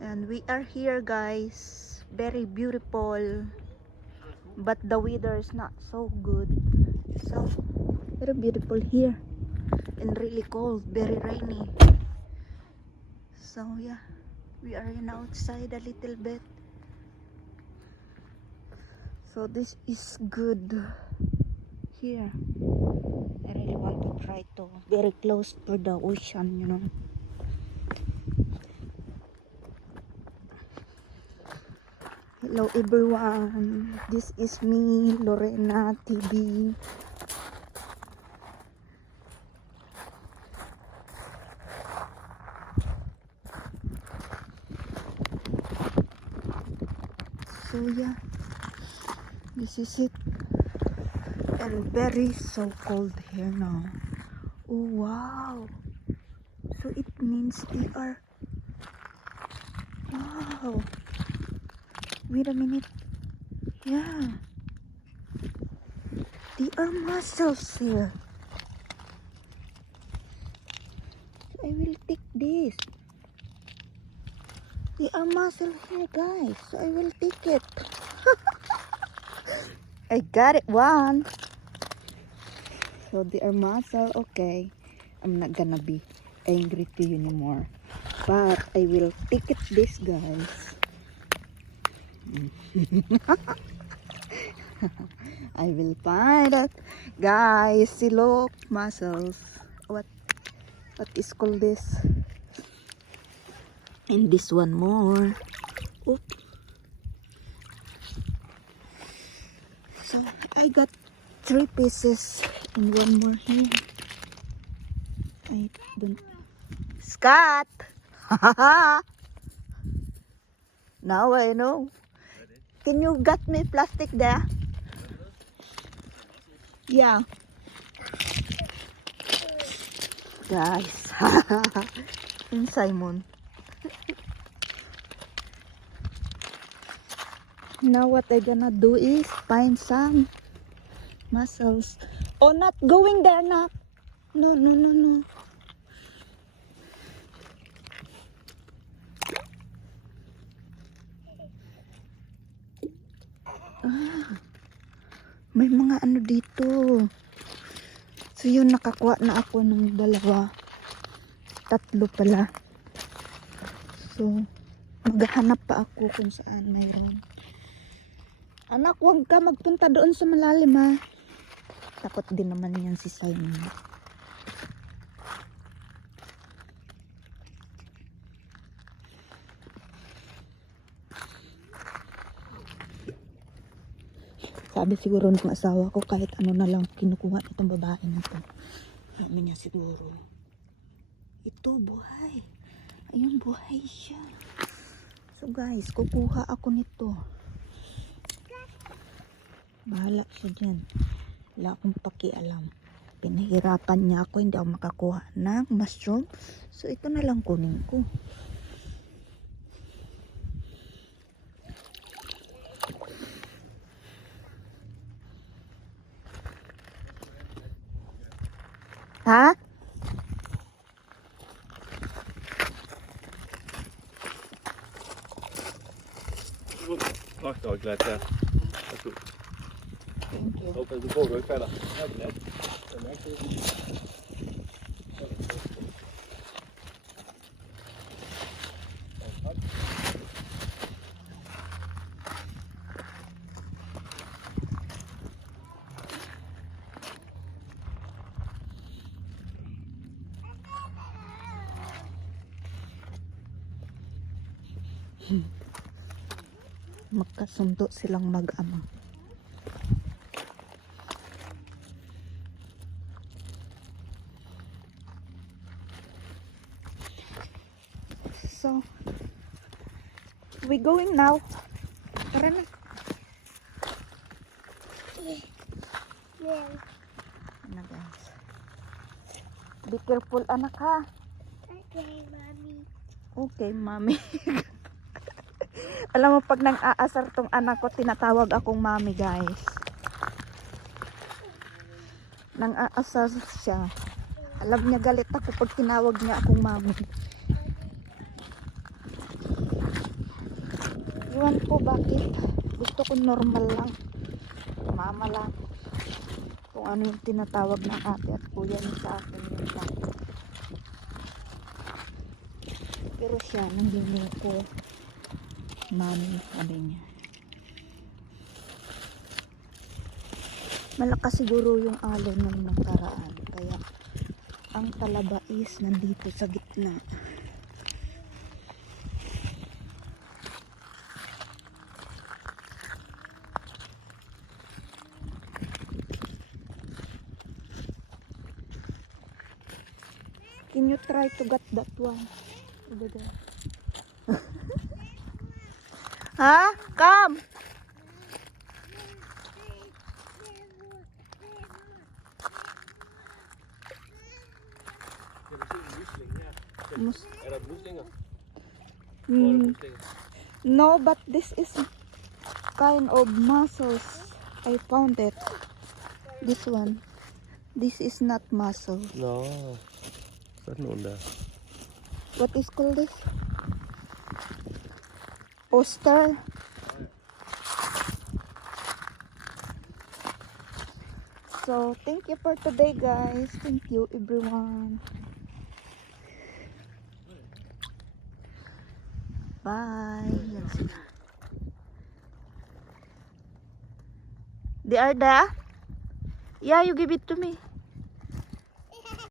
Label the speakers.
Speaker 1: And we are here guys. Very beautiful. But the weather is not so good. So, very beautiful here. And really cold. Very rainy. So yeah. We are in outside a little bit. So this is good here. I really want to try to very close to the ocean, you know. Hello everyone. This is me, Lorena TV. So yeah, this is it. And very so cold here now. Oh wow. So it means they are Wow. Wait a minute. Yeah. They are mussels here. I will take this. They are mussels here, guys. So I will take it. I got it one. So they are mussel. Okay. I'm not gonna be angry to you anymore. But I will take it this, guys. I will find it. Guys, see look, mussels. What what is called this? And this one more. Oop. So I got three pieces and one more here. I don't Scott! now I know. Can you get me plastic there? Yeah. Guys. Yung Simon. now what I gonna do is find some mussels. Oh, not going there, not. No, no, no, no. May mga ano dito. So yun, nakakuha na ako ng dalawa. Tatlo pala. So, maghahanap pa ako kung saan mayroon. Anak, huwag ka magpunta doon sa malalim ha. Takot din naman yan si Simon. Sabi siguro ng asawa ko kahit ano na lang kinukuha itong babae na to. Sabi niya siguro. Ito, buhay. Ayun, buhay siya. So guys, kukuha ako nito. Bahala siya dyan. Wala akong pakialam. Pinahirapan niya ako, hindi ako makakuha ng mushroom. So ito na lang kunin ko. Ha?
Speaker 2: Prachtig, ik let. Eh,
Speaker 1: dat is
Speaker 2: goed. Ook de volgende verder. Ja, net.
Speaker 1: Magkasundo silang mag-ama. So, we going now. Tara na. Ano guys? Be careful anak ha.
Speaker 3: Okay, mommy.
Speaker 1: Okay, mami. Alam mo, pag nang aasar tong anak ko, tinatawag akong mami, guys. Nang aasar siya. Alam niya galit ako pag tinawag niya akong mami. Iwan ko bakit. Gusto ko normal lang. Mama lang. Kung ano yung tinatawag ng ate at kuya niya sa akin. Pero siya, nanggili ko. Mami, sabi niya. Malakas siguro yung alon ng nakaraan. Kaya ang talaba is nandito sa gitna. Can you try to get that one? Over there. Ha? Come! Mus-
Speaker 2: dat moeslinger?
Speaker 1: Mm, no, but this is kind of mussels. I found it. This one. This is not mussel.
Speaker 2: No.
Speaker 1: What is called this? Oyster. So, thank you for today, guys. Thank you, everyone. Bye. They are there? Yeah, you give it to me.